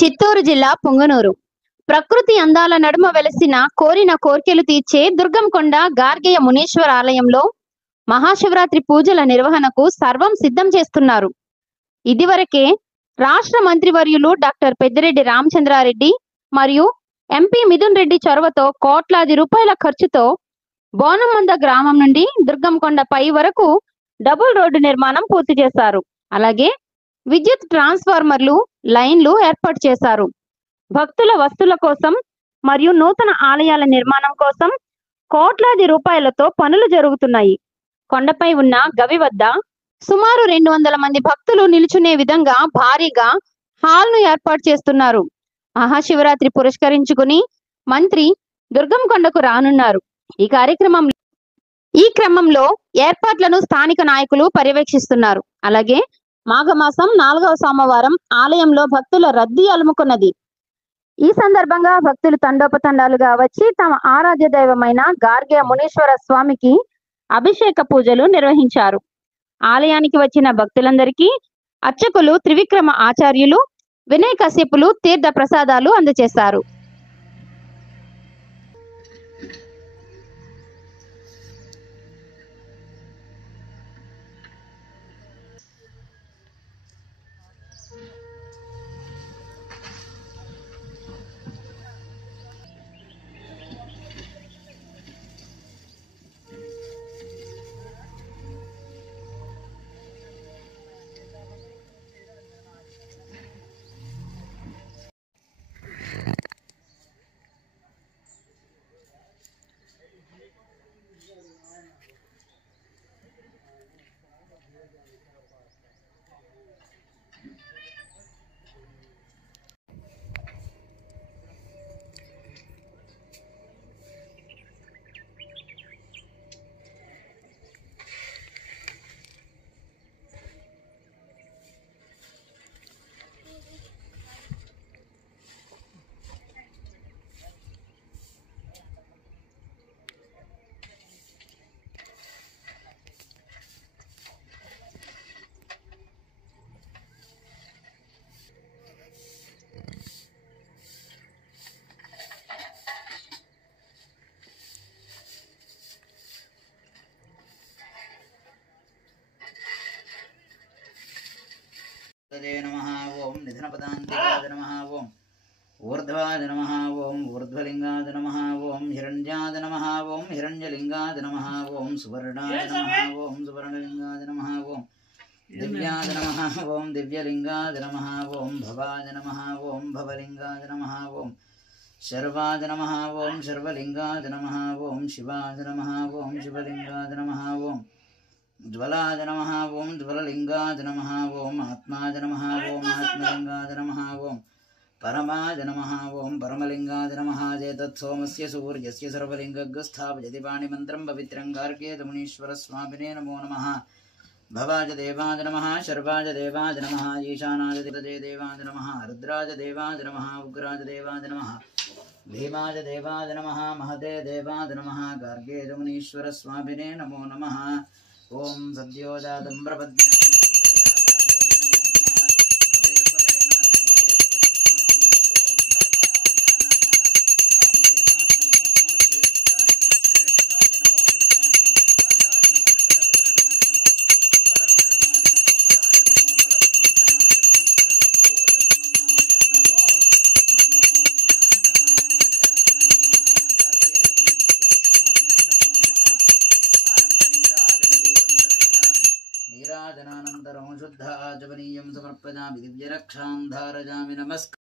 చిత్తూరు జిల్లా పొంగనూరు ప్రకృతి అందాల నడుమ వెలసిన కోరిన కోర్కెలు తీర్చే దుర్గంకొండ గార్గేయ మునీశ్వర ఆలయంలో మహాశివరాత్రి పూజల నిర్వహణకు సర్వం సిద్ధం చేస్తున్నారు. ఇదివరకే రాష్ట్ర మంత్రివర్యులు డాక్టర్ పెద్దిరెడ్డి రామచంద్రారెడ్డి మరియు ఎంపీ మిథున్ రెడ్డి చొరవతో కోట్లాది రూపాయల ఖర్చుతో బోనమంద గ్రామం నుండి దుర్గంకొండ పై వరకు డబుల్ రోడ్డు నిర్మాణం పూర్తి చేశారు. అలాగే విద్యుత్ ట్రాన్స్ఫార్మర్లు, లైన్లు ఏర్పాటు చేశారు. భక్తుల వస్తువుల కోసం మరియు నూతన ఆలయాల నిర్మాణం కోసం కోట్లాది రూపాయలతో పనులు జరుగుతున్నాయి. కొండపై ఉన్న గవి వద్ద సుమారు 200 మంది భక్తులు నిలుచునే విధంగా భారీగా హాల్ను ఏర్పాటు చేస్తున్నారు. మహాశివరాత్రి పురస్కరించుకుని మంత్రి దుర్గంకొండకు రానున్నారు. ఈ క్రమంలో ఏర్పాట్లను స్థానిక నాయకులు పర్యవేక్షిస్తున్నారు. అలాగే మాఘమాసం 4వ సోమవారం ఆలయంలో భక్తుల రద్దీ అలుముకున్నది. ఈ సందర్భంగా భక్తులు తండోపతండాలుగా వచ్చి తమ ఆరాధ్య దైవమైన గార్గేయ మునీశ్వర స్వామికి అభిషేక పూజలు నిర్వహించారు. ఆలయానికి వచ్చిన భక్తులందరికీ అర్చకులు త్రివిక్రమ ఆచార్యులు, వినయ కశ్యపులు తీర్థ ప్రసాదాలు అందజేశారు. नमः ओम निधनपदान्तिकाय नमः ओम ऊर्ध्वाय नमः ओम ऊर्ध्वलिंगाय नमः ओम हिरण्याय नमः ओम हिरण्यलिंगाय नमः ओम सुवर्णाय नमः ओम सुवर्णलिंगाय नमः ओम दिव्याय नमः ओम दिव्यलिंगाय नमः ओम भवाय नमः ओम भवलिंगाय नमः ओम शर्वाय नमः ओम शर्वलिंगाय नमः ओम शिवाय नमः ओम शिवलिंगाय नमः ओम ज्वलाय नमः ओम ज्वललिंगाय नमः ओम आत्माय नमः ओम आत्मलिंगाय नमः ओम परमाय नमः ओम परमलिंगाय नमः एतत्सोमस्य सूर्यस्य सर्वलिंगस्थापयति पाणिमन्त्रं पवित्रं गार्गेय मुनीश्वर स्वामिने नमो नमः भवाय देवाय नमः शर्वाय देवाय नमः ईशानाय देवाय नमः रुद्राय देवाय नमः उग्राय देवाय नमः भीमाय देवाय नमः महते देवाय नमः गार्गेय मुनीश्वर स्वामिने नमो नमः ओम सद्योजातं प्रपद्यामि जनानन्तरं शुद्धाचमनीयं समर्पयामि दिव्यरक्षां धारयामि नमस्कार।